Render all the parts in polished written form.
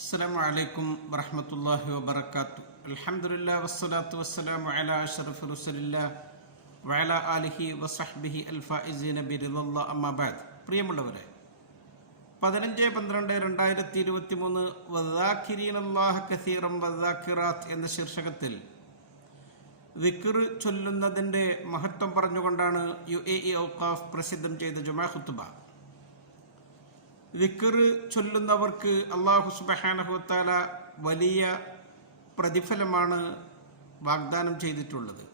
അസ്സലാമു അലൈക്കും വറഹ്മത്തുള്ളാഹി വബറകാതുഹു. അൽഹംദുലില്ലാഹി വസ്സലാത്തു വസ്സലാമു അലാ അഷ്റഫി റസൂലില്ലാഹി വഅലാ ആലിഹി വസഹ്ബിഹി അൽഫായിസീന ബിറിദല്ലാഹി അമ്മാ ബഅദ്. പ്രിയമുള്ളവരെ, 15-12-2023 വദാക്കിരീനല്ലാഹ കസീറൻ വദാക്കിറാത്ത് എന്ന ശീർഷകത്തിൽ ദിക്ർ ചൊല്ലുന്നതിൻ്റെ മഹത്വം പറഞ്ഞുകൊണ്ടാണ് UAE ഔഖാഫ് പ്രസിദ്ധം ചെയ്ത ജുമാ ഖുത്ബ. ദിക്ർ ചൊല്ലുന്നവർക്ക് അല്ലാഹു സുബ്ഹാനഹു വതആല വലിയ പ്രതിഫലമാണ് വാഗ്ദാനം ചെയ്തിട്ടുള്ളത്.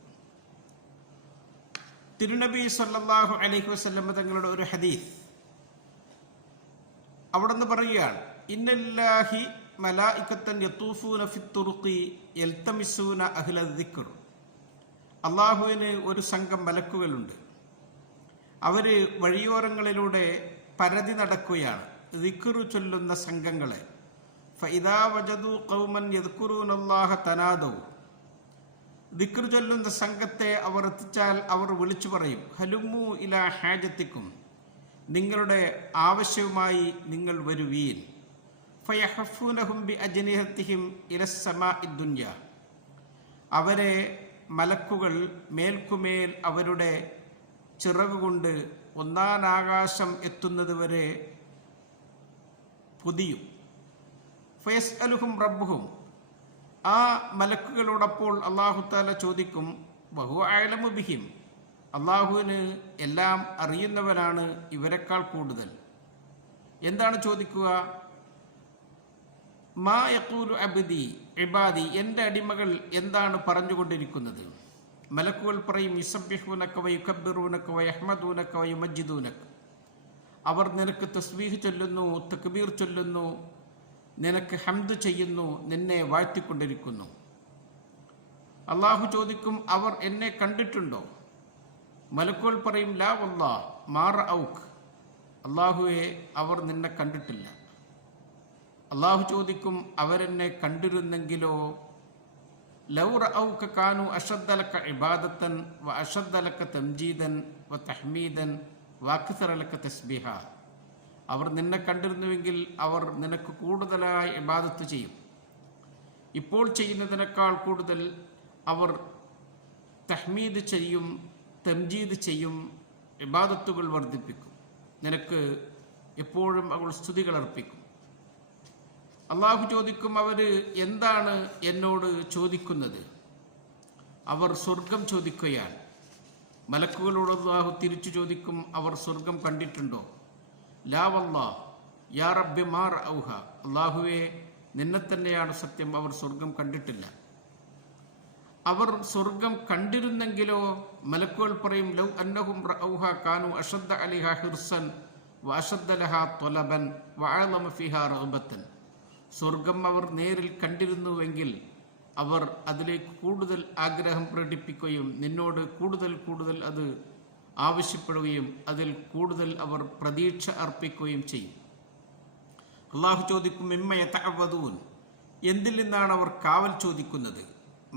തിരുനബി സല്ലല്ലാഹു അലൈഹി വസല്ലം തങ്ങളുടെ ഒരു ഹദീസ് അവിടുന്ന് പറയുകയാണ്, ഇന്നലില്ലാഹി മലായികത്തൻ യതൂഫൂന ഫിത്തുറുഖി യൽതമിസൂന അഹ്ല ദിക്ർ. അള്ളാഹുവിന് ഒരു സംഘം മലക്കുകളുണ്ട്. അവര് വഴിയോരങ്ങളിലൂടെ പരതി നടക്കുകയാണ് ദിക്ർ ചൊല്ലുന്ന സംഘങ്ങളെ. ഫഇദാ വജദു ഖൗമൻ യദ്കുറൂനല്ലാഹ തനാദൗ. ദിക്ർ ചൊല്ലുന്ന സംഘത്തെ അവർ എത്തിച്ചാൽ അവർ വിളിച്ചു പറയും, ഹലുമു ഇലാ ഹാജത്തിക്കും, നിങ്ങളുടെ ആവശ്യവുമായി നിങ്ങൾ വരുവീൻ. ഫയഹഫൂനഹും ബി അജ്നിഹത്തിഹിം ഇലസ്സമാഇ ദുനിയ. അവരെ മലക്കുകൾ മേൽക്കുമേൽ അവരുടെ ചിറകുകൊണ്ട് ഒന്നാനാകാശം എത്തുന്നത് വരെ പൊതിയും. ഫയസ്അലുഹും റബ്ബുഹും. ആ മലക്കുകളോടപ്പോൾ അല്ലാഹു തആല ചോദിക്കും, വഹുവ അഅലമു ബിഹിം. അള്ളാഹുവിന് എല്ലാം അറിയുന്നവനാണ് ഇവരെക്കാൾ കൂടുതൽ. എന്താണ് ചോദിക്കുക? മാ യഖൂലു അബ്ദി ഇബാദി, എൻ്റെ അടിമകൾ എന്താണ് പറഞ്ഞുകൊണ്ടിരിക്കുന്നത്? മലക്കുകൾ പറയും, യുസബ്ബിഹൂനക വയുകബ്ബിറൂനക വയഹ്മദൂനക വയുമജ്ജിദൂനക. അവർ നിനക്ക് തസ്ബീഹ് ചൊല്ലുന്നു, തക്ബീർ ചൊല്ലുന്നു, നിനക്ക് ഹംദ് ചെയ്യുന്നു, നിന്നെ വാഴ്ത്തിക്കൊണ്ടിരിക്കുന്നു. അള്ളാഹു ചോദിക്കും, അവർ എന്നെ കണ്ടിട്ടുണ്ടോ? മലക്കുകൾ പറയും, ലാ വല്ലാഹ് മാ റഔക്. അള്ളാഹുവെ, അവർ നിന്നെ കണ്ടിട്ടില്ല. അള്ളാഹു ചോദിക്കും, അവരെന്നെ കണ്ടിരുന്നെങ്കിലോ? ലൗ റഔക കാനു അഷദ്ദലക ഇബാദത്തൻ വ അഷദ്ദലക തംജീദൻ വ തഹ്മീദൻ വ അക്സറ ലക തസ്ബീഹ. അവർ നിന്നെ കണ്ടിരുന്നുവെങ്കിൽ അവർ നിനക്ക് കൂടുതലായി ഇബാദത്ത് ചെയ്യും. ഇപ്പോൾ ചെയ്യുന്നതിനേക്കാൾ കൂടുതൽ അവർ തഹ്മീദ് ചെയ്യും, തംജീദ് ചെയ്യും, ഇബാദത്തുകൾ വർദ്ധിപ്പിക്കും. നിനക്ക് എപ്പോഴും അവൾ സ്തുതികൾ അർപ്പിക്കും. അള്ളാഹു ചോദിക്കും, അവര് എന്താണ് എന്നോട് ചോദിക്കുന്നത്? അവർ സ്വർഗം ചോദിക്കുകയാണ്. മലക്കുകളോട് അള്ളാഹു തിരിച്ചു ചോദിക്കും, അവർ സ്വർഗം കണ്ടിട്ടുണ്ടോ? ലാ വല്ലാഹ് യാ റബ്ബി മാ റഔഹ. അള്ളാഹുവെ, നിന്നെ തന്നെയാണ് സത്യം, അവർ സ്വർഗം കണ്ടിട്ടില്ല. അവർ സ്വർഗം കണ്ടിരുന്നെങ്കിലോ? മലക്കുകൾ പറയും, ലൗ അന്നഹും റഔഹ കാനു അഷദ്ദ അലൈഹാ ഹിർസൻ വ അഷദ്ദ ലഹാ ത്വലബൻ വ അഅളമ ഫീഹാ റഗ്ബത്തൻ. സ്വർഗം അവർ നേരിൽ കണ്ടിരുന്നുവെങ്കിൽ അവർ അതിലേക്ക് കൂടുതൽ ആഗ്രഹം പ്രകടിപ്പിക്കുകയും നിന്നോട് കൂടുതൽ കൂടുതൽ അത് ആവശ്യപ്പെടുകയും അതിൽ കൂടുതൽ അവർ പ്രതീക്ഷ അർപ്പിക്കുകയും ചെയ്യും. അള്ളാഹു ചോദിക്കും, മിമ്മ യതഅവദൂൻ, എന്തിൽ നിന്നാണ് അവർ കാവൽ ചോദിക്കുന്നത്?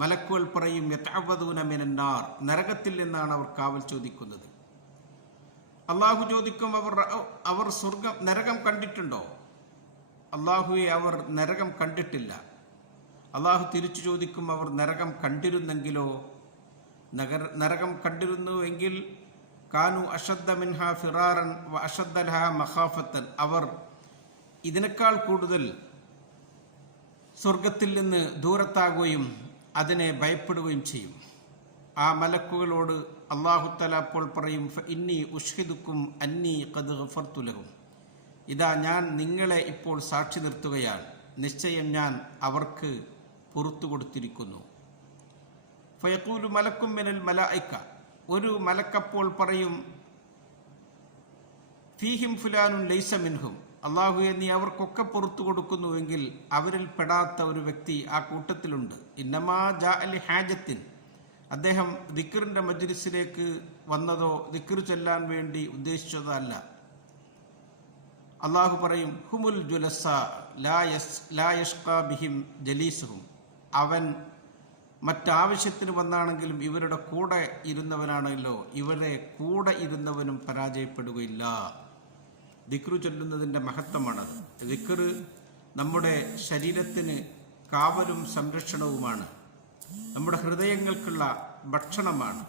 മലക്കുകൾ പറയും, യതഅവദൂന മിനന്നാർ, നരകത്തിൽ നിന്നാണ് അവർ കാവൽ ചോദിക്കുന്നത്. അള്ളാഹു ചോദിക്കും, അവർ നരകം കണ്ടിട്ടുണ്ടോ? അള്ളാഹുവെ, അവർ നരകം കണ്ടിട്ടില്ല. അള്ളാഹു തിരിച്ചു ചോദിക്കും, അവർ നരകം കണ്ടിരുന്നെങ്കിലോ? നരകം കണ്ടിരുന്നുവെങ്കിൽ കാനു അഷദ്ദ മിൻഹാ ഫിറാറൻ വ അഷദ്ദ ലഹാ മഖാഫത്തൻ. അവർ ഇതിനേക്കാൾ കൂടുതൽ സ്വർഗത്തിൽ നിന്ന് ദൂരത്താകുകയും അതിനെ ഭയപ്പെടുകയും ചെയ്യും. ആ മലക്കുകളോട് അല്ലാഹു തആല അപ്പോൾ പറയും, ഫഇന്നി ഉഷ്ഹിദുക്കും അന്നി ഖദ് ഗഫർതു ലഹും. ഇതാ, ഞാൻ നിങ്ങളെ ഇപ്പോൾ സാക്ഷി നിർത്തുകയാണ്, നിശ്ചയം ഞാൻ അവർക്ക് പുറത്തു കൊടുത്തിരിക്കുന്നു. ഫയഖൂലു മലക്കും മിനൽ മലായിക. ഒരു മലക്കപ്പോൾ പറയും, ഫീഹിം ഫുലാനുൻ ലൈസ മിൻഹും. അള്ളാഹുവെ, നീ അവർക്കൊക്കെ പുറത്തു കൊടുക്കുന്നുവെങ്കിൽ അവരിൽ പെടാത്ത ഒരു വ്യക്തി ആ കൂട്ടത്തിലുണ്ട്. ഇന്നമാ ജാഅ ലി ഹാജത്തിൻ. അദ്ദേഹം ദിക്റിന്റെ മജ്ലിസിലേക്ക് വന്നതോ ദിക്ർ ചൊല്ലാൻ വേണ്ടി ഉദ്ദേശിച്ചതല്ല. അള്ളാഹു പറയും, ഹുമുൽ ജുലസ ലാ യഷ്ഖാ ബിഹിം ജലീസുഹും. അവൻ മറ്റാവശ്യത്തിന് വന്നാണെങ്കിലും ഇവരുടെ കൂടെ ഇരുന്നവനാണല്ലോ, ഇവരെ കൂടെ ഇരുന്നവനും പരാജയപ്പെടുകയില്ല. ദിക്ർ ചൊല്ലുന്നതിൻ്റെ മഹത്വമാണത്. ദിക്ർ നമ്മുടെ ശരീരത്തിന് കാവലും സംരക്ഷണവുമാണ്. നമ്മുടെ ഹൃദയങ്ങൾക്കുള്ള ഭക്ഷണമാണ്.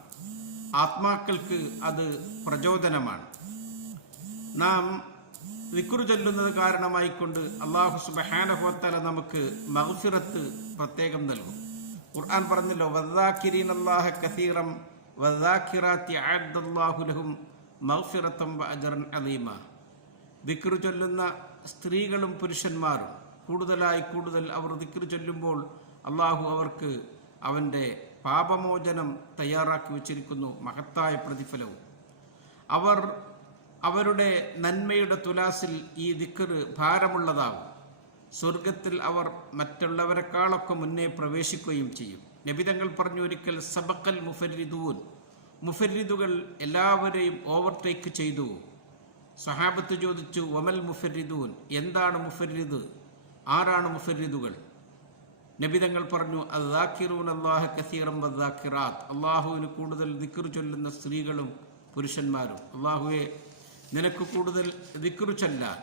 ആത്മാക്കൾക്ക് അത് പ്രചോദനമാണ്. നാം ദിക്ർ ചൊല്ലുന്നത് കാരണമായിക്കൊണ്ട് അല്ലാഹു സുബ്ഹാനഹു വ തആല നമുക്ക് മഗ്ഫിറത്ത് പ്രത്യേകം നൽകും. ഖുർആൻ പറഞ്ഞല്ലോ, വദ്ദാകിരീനല്ലാഹ കസീറൻ വദ്ദാകിറാത്തി അഅദ്ദല്ലാഹു ലഹും മഗ്ഫിറതൻ വഅജ്റൻ അലീമ. ദിക്ർ ചൊല്ലുന്ന സ്ത്രീകളും പുരുഷന്മാരും കൂടുതൽ അവർ ദിക്ർ ചൊല്ലുമ്പോൾ അള്ളാഹു അവർക്ക് അവൻ്റെ പാപമോചനം തയ്യാറാക്കി വച്ചിരിക്കുന്നു, മഹത്തായ പ്രതിഫലവും. അവർ അവരുടെ നന്മയുടെ തുലാസിൽ ഈ ദിക്ർ ഭാരമുള്ളതാവും. സ്വർഗത്തിൽ അവർ മറ്റുള്ളവരെക്കാളൊക്കെ മുന്നേ പ്രവേശിക്കുകയും ചെയ്യും. നബി തങ്ങൾ പറഞ്ഞു, ഒരിക്കൽ സബക്കൽ മുഫരിദുകൾ എല്ലാവരെയും ഓവർടേക്ക് ചെയ്തു. സഹാബത്ത് ചോദിച്ചു, വമൽ മുഫരിദൂൻ, എന്താണ് മുഫരിദ്, ആരാണ് മുഫരിദുകൾ? നബി തങ്ങൾ പറഞ്ഞു, അദ്ദാക്കിറൂനല്ലാഹ കസീറൻ വദ്ദാക്കിറാത്ത്, അള്ളാഹുവിന് കൂടുതൽ ദിക്ർ ചൊല്ലുന്ന സ്ത്രീകളും പുരുഷന്മാരും. അള്ളാഹുവെ, നിനക്ക് കൂടുതൽ ദിക്ർ ചൊല്ലാൻ,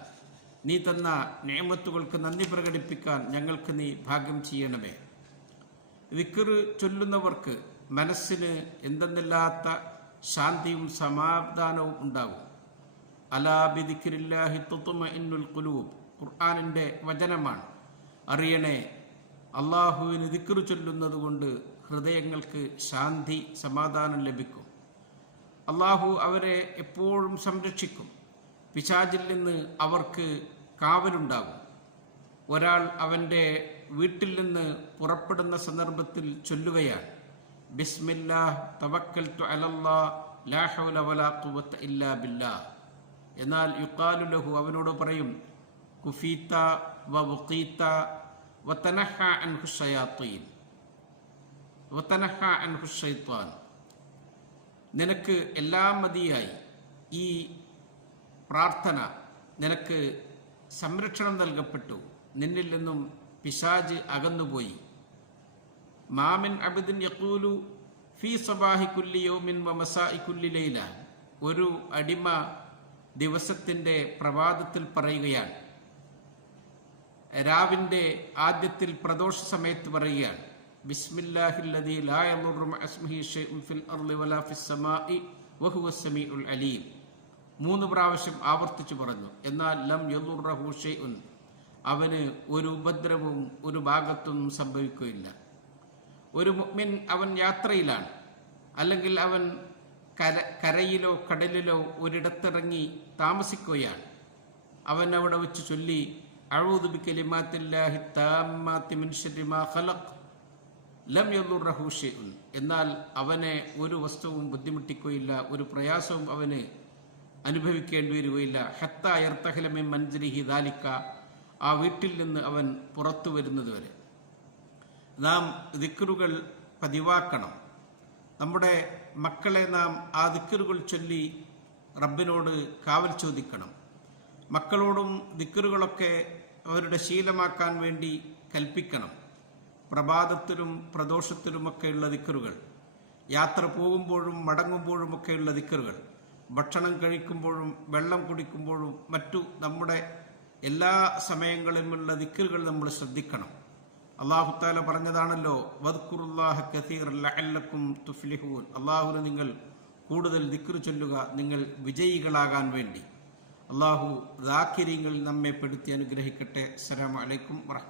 നീ തന്ന നിഅമത്തുകൾക്ക് നന്ദി പ്രകടിപ്പിക്കാൻ ഞങ്ങൾക്ക് നീ ഭാഗ്യം ചെയ്യണമേ. ദിക്ർ ചൊല്ലുന്നവർക്ക് മനസ്സിന് എന്തെന്നില്ലാത്ത ശാന്തിയും സമാധാനവും ഉണ്ടാകും. അലാ ബിദിക്രില്ലാഹി തുത്മഇന്നുൽ ഖുലൂബ്, ഖുർആനിൻ്റെ വചനമാണ്. അറിയണേ, അള്ളാഹുവിന് ദിക്ർ ചൊല്ലുന്നത് കൊണ്ട് ഹൃദയങ്ങൾക്ക് ശാന്തി സമാധാനം ലഭിക്കും. അള്ളാഹു അവരെ എപ്പോഴും സംരക്ഷിക്കും. പിശാചിൽ നിന്ന് അവർക്ക് കാവലുണ്ടാകും. ഒരാൾ അവൻ്റെ വീട്ടിൽ നിന്ന് പുറപ്പെടുന്ന സന്ദർഭത്തിൽ ചൊല്ലുകയാണ്, ബിസ്മില്ലാഹ് തവക്കൽതു അലല്ലാഹ് ലാ ഹൗല വലാ ഖുവത ഇല്ലാ ബില്ലാഹ്. എന്നാൽ യുഖാലു ലഹു, അവനോട് പറയും, കുഫീത വഖീത വതനഹ അൻഹു ശയാത്തീൻ വതനഹ അൻഹു ശൈത്വാൻ. നിനക്ക് എല്ലാം മതിയായി, ഈ പ്രാർത്ഥന നിനക്ക് സംരക്ഷണം നൽകപ്പെട്ടു, നിന്നിൽ നിന്നും പിശാച് അകന്നുപോയി. മാമിൻ അബ്ദിൻ യഖൂലു ഫീ സബാഹി കുല്ലി യൗമിൻ വ മസാഇ കുല്ലി ലൈല, ഒരു അടിമ ദിവസത്തിൻ്റെ പ്രഭാതത്തിൽ പറയുകയാണ്, രാവിൻ്റെ ആദ്യത്തിൽ പ്രദോഷ സമയത്ത് പറയുകയാണ്, ബിസ്മില്ലാഹില്ലദീ ലാ യദുറു മഅ ഇസ്മിഹി ശൈഉൻ ഫിൽ അർളി വലാ ഫിസ് സമാഇ വഹുവസ് സമീഉൽ അലീം. 3 പ്രാവശ്യം ആവർത്തിച്ചു പറഞ്ഞു. എന്നാൽ ലം യദുറഹു ശൈഉൻ, അവന് ഒരു ഉപദ്രവവും ഒരു ഭാഗത്തും സംഭവിക്കുകയില്ല. ഒരു മുഅ്മിൻ അവൻ യാത്രയിലാണ്, അല്ലെങ്കിൽ അവൻ കരയിലോ കടലിലോ ഒരിടത്തിറങ്ങി താമസിക്കുകയാണ്. അവൻ അവിടെ വെച്ച് ചൊല്ലി, അഊദു ബികലിമാത്തില്ലാഹി താമ്മാത്തി മിൻ ശർരി മാ ഖലഖ് ലം യദുറഹു ശൈഉൻ, എന്നാൽ അവനെ ഒരു വസ്തുവും ബുദ്ധിമുട്ടിക്കുകയില്ല, ഒരു പ്രയാസവും അവന് അനുഭവിക്കേണ്ടി വരികയില്ല. ഹത്താ യർതഹില മിൻ മൻസിലിഹി ദാലിക, ആ വീട്ടിൽ നിന്ന് അവൻ പുറത്തു വരുന്നത് വരെ. നാം ദിക്റുകൾ പതിവാക്കണം. നമ്മുടെ മക്കളെ നാം ആ ദിക്റുകൾ ചൊല്ലി റബ്ബിനോട് കാവൽ ചോദിക്കണം. മക്കളോടും ദിക്റുകളൊക്കെ അവരുടെ ശീലമാക്കാൻ വേണ്ടി കൽപ്പിക്കണം. പ്രഭാതത്തിലും പ്രദോഷത്തിലുമൊക്കെയുള്ള ദിക്റുകൾ, യാത്ര പോകുമ്പോഴും മടങ്ങുമ്പോഴുമൊക്കെയുള്ള ദിക്റുകൾ, ഭക്ഷണം കഴിക്കുമ്പോഴും വെള്ളം കുടിക്കുമ്പോഴും മറ്റു നമ്മുടെ എല്ലാ സമയങ്ങളിലുമുള്ള ദിക്റുകൾ നമ്മൾ ശ്രദ്ധിക്കണം. അല്ലാഹു തആല പറഞ്ഞതാണല്ലോ, വദ്കുറുല്ലാഹ കസീറൻ ലഅല്ലക്കും തുഫ്ലിഹൂൻ, അള്ളാഹുവിന് നിങ്ങൾ കൂടുതൽ ദിക്ർ ചൊല്ലുക, നിങ്ങൾ വിജയികളാകാൻ വേണ്ടി. അള്ളാഹു ദാക്കിരീങ്ങളിൽ നമ്മെ പെടുത്തി അനുഗ്രഹിക്കട്ടെ. അസ്സലാമു അലൈക്കും വറഹ്മത്തുള്ളാഹി.